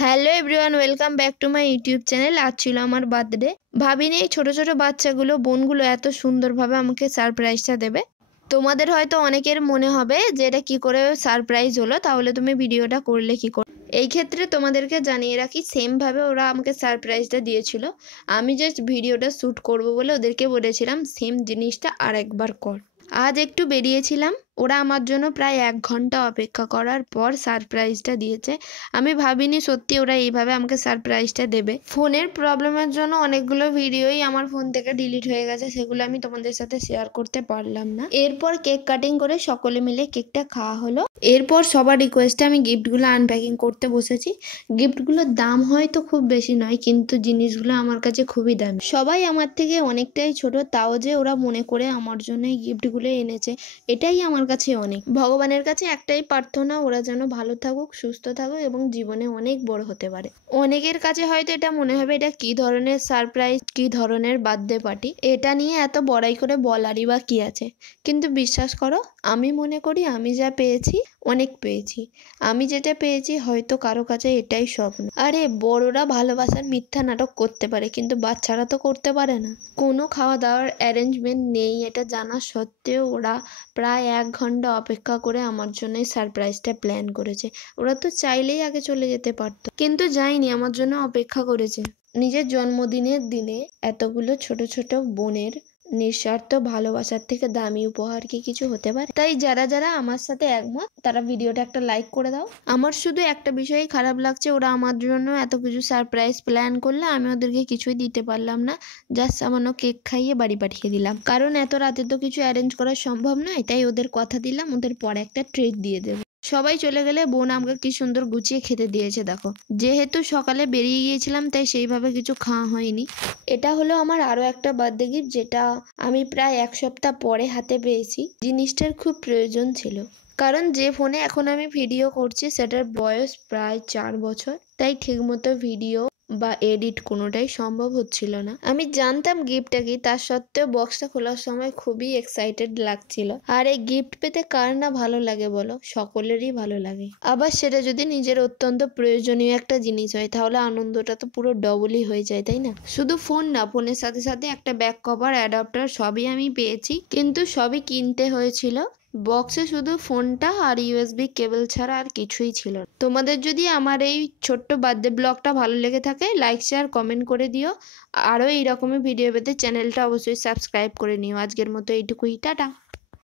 Hello everyone, welcome back to my YouTube channel. আজ ছিল আমার বার্থডে। ভাবিনি এই ছোট ছোট বাচ্চাগুলো, বোনগুলো এত সুন্দরভাবে আমাকে সারপ্রাইজটা দেবে। তোমাদের হয়তো অনেকের মনে হবে যে এটা কী করে সারপ্রাইজ হলো, তাহলে তুমি ভিডিওটা করলে কী করে। এই ক্ষেত্রে তোমাদেরকে জানিয়ে রাখি, সেমভাবে ওরা আমাকে সারপ্রাইজটা দিয়েছিল। আমি জাস্ট ভিডিওটা শ্যুট করব বলে ওদেরকে বলেছিলাম সেম জিনিসটা আর একবার কর। আজ একটু বেরিয়েছিলাম, ওরা আমার জন্য প্রায় 1 ঘন্টা অপেক্ষা করার পর সারপ্রাইজটা দিয়েছে। আমি ভাবিনি সত্যি ওরা এইভাবে আমাকে সারপ্রাইজটা দেবে। ফোনের প্রবলেমের জন্য অনেকগুলো ভিডিওই আমার ফোন থেকে ডিলিট হয়ে গেছে, সেগুলো আমি তোমাদের সাথে শেয়ার করতে পারলাম না। এরপর কেক কাটিং করে সকলে মিলে কেকটা খাওয়া হলো। এরপর সবার রিকোয়েস্টে আমি গিফটগুলো আনপ্যাকিং করতে বসেছি। গিফটগুলোর দাম হয়তো খুব বেশি নয়, কিন্তু জিনিসগুলো আমার কাছে খুবই দামি। সবাই আমার থেকে অনেকটাই ছোট, তাও যে ওরা মনে করে আমার জন্য এই গিফটগুলো এনেছে, এটাই আমার কাছে অনেক। ভগবানের কাছে একটাই প্রার্থনা, ওরা যেন ভালো থাকুক, সুস্থ থাকুক এবং জীবনে অনেক বড় হতে পারে। অনেকের কাছে হয়তো এটা মনে হবে এটা কি ধরনের সারপ্রাইজ, কি ধরনের বার্থডে পার্টি, এটা নিয়ে এত বড়াই করে বলারই বা কি আছে। কিন্তু বিশ্বাস করো, আমি মনে করি আমি যা পেয়েছি অনেক পেয়েছি। আমি যেটা পেয়েছি হয়তো কারো কাছে এটাই স্বপ্ন। আরে বড়রা ভালোবাসার মিথ্যা নাটক করতে পারে, কিন্তু বাচ্চারা তো করতে পারে না। কোনো খাওয়া দাওয়ার অ্যারেঞ্জমেন্ট নেই এটা জানা সত্ত্বেও ওরা প্রায় 1 ঘন্টা অপেক্ষা করে আমার জন্য এই সারপ্রাইজটা প্ল্যান করেছে। ওরা তো চাইলেই আগে চলে যেতে পারতো, কিন্তু যায়নি, আমার জন্য অপেক্ষা করেছে। নিজের জন্মদিনের দিনে এতগুলো ছোট ছোট বোনের নিঃস্বার্থ ভালোবাসার থেকে দামি উপহার কি কিছু হতে পারে? তাই যারা যারা আমার সাথে একমত তারা ভিডিওটা একটা লাইক করে দাও। আমার শুধু একটা বিষয়ই খারাপ লাগছে, ওরা আমার জন্য এত কিছু সারপ্রাইজ প্ল্যান করলে আমি ওদেরকে কিছুই দিতে পারলাম না। জাস্ট সামান্য কেক খাইয়ে বাড়ি পাঠিয়ে দিলাম, কারণ এত রাতে তো কিছু অ্যারেঞ্জ করা সম্ভব নয়। তাই ওদের কথা দিলাম ওদের পরে একটা ট্রিট দিয়ে দেবো। সবাই চলে গেলে বোন আমাকে কি সুন্দর গুছিয়ে খেতে দিয়েছে দেখো। যেহেতু সকালে বেরিয়ে গিয়েছিলাম তাই সেইভাবে কিছু খাওয়া হয়নি। এটা হলো আমার আরো একটা বার্থডে গিফট, যেটা আমি প্রায় 1 সপ্তাহ পরে হাতে পেয়েছি। জিনিসটার খুব প্রয়োজন ছিল, কারণ যে ফোনে এখন আমি ভিডিও করছি সেটার বয়স প্রায় 4 বছর। তাই ঠিকমতো ভিডিও বা এডিট কোনোটাই সম্ভব হচ্ছিল না। আমি জানতাম গিফটটা কি, তার সত্ত্বেও বক্সটা খোলার সময় খুবই এক্সাইটেড লাগছিল। আর এই গিফট পেতে কার না ভালো লাগে বলো, সকলেরই ভালো লাগে। আবার সেটা যদি নিজের অত্যন্ত প্রয়োজনীয় একটা জিনিস হয় তাহলে আনন্দটা তো পুরো ডবলই হয়ে যায়, তাই না? শুধু ফোন না, ফোনের সাথে সাথে একটা ব্যাক কভার, অ্যাডাপ্টার সবই আমি পেয়েছি, কিন্তু সবই কিনতে হয়েছিল। বক্সে শুধু ফোনটা আর ইউএসবি কেবল ছাড়া আর কিছুই ছিল না। তোমাদের যদি আমার এই ছোট্ট বার্থডে ব্লগটা ভালো লেগে থাকে, লাইক শেয়ার কমেন্ট করে দিও। আরও এইরকমই ভিডিও পেতে চ্যানেলটা অবশ্যই সাবস্ক্রাইব করে নিও। আজকের মতো এইটুকুই, টাটা।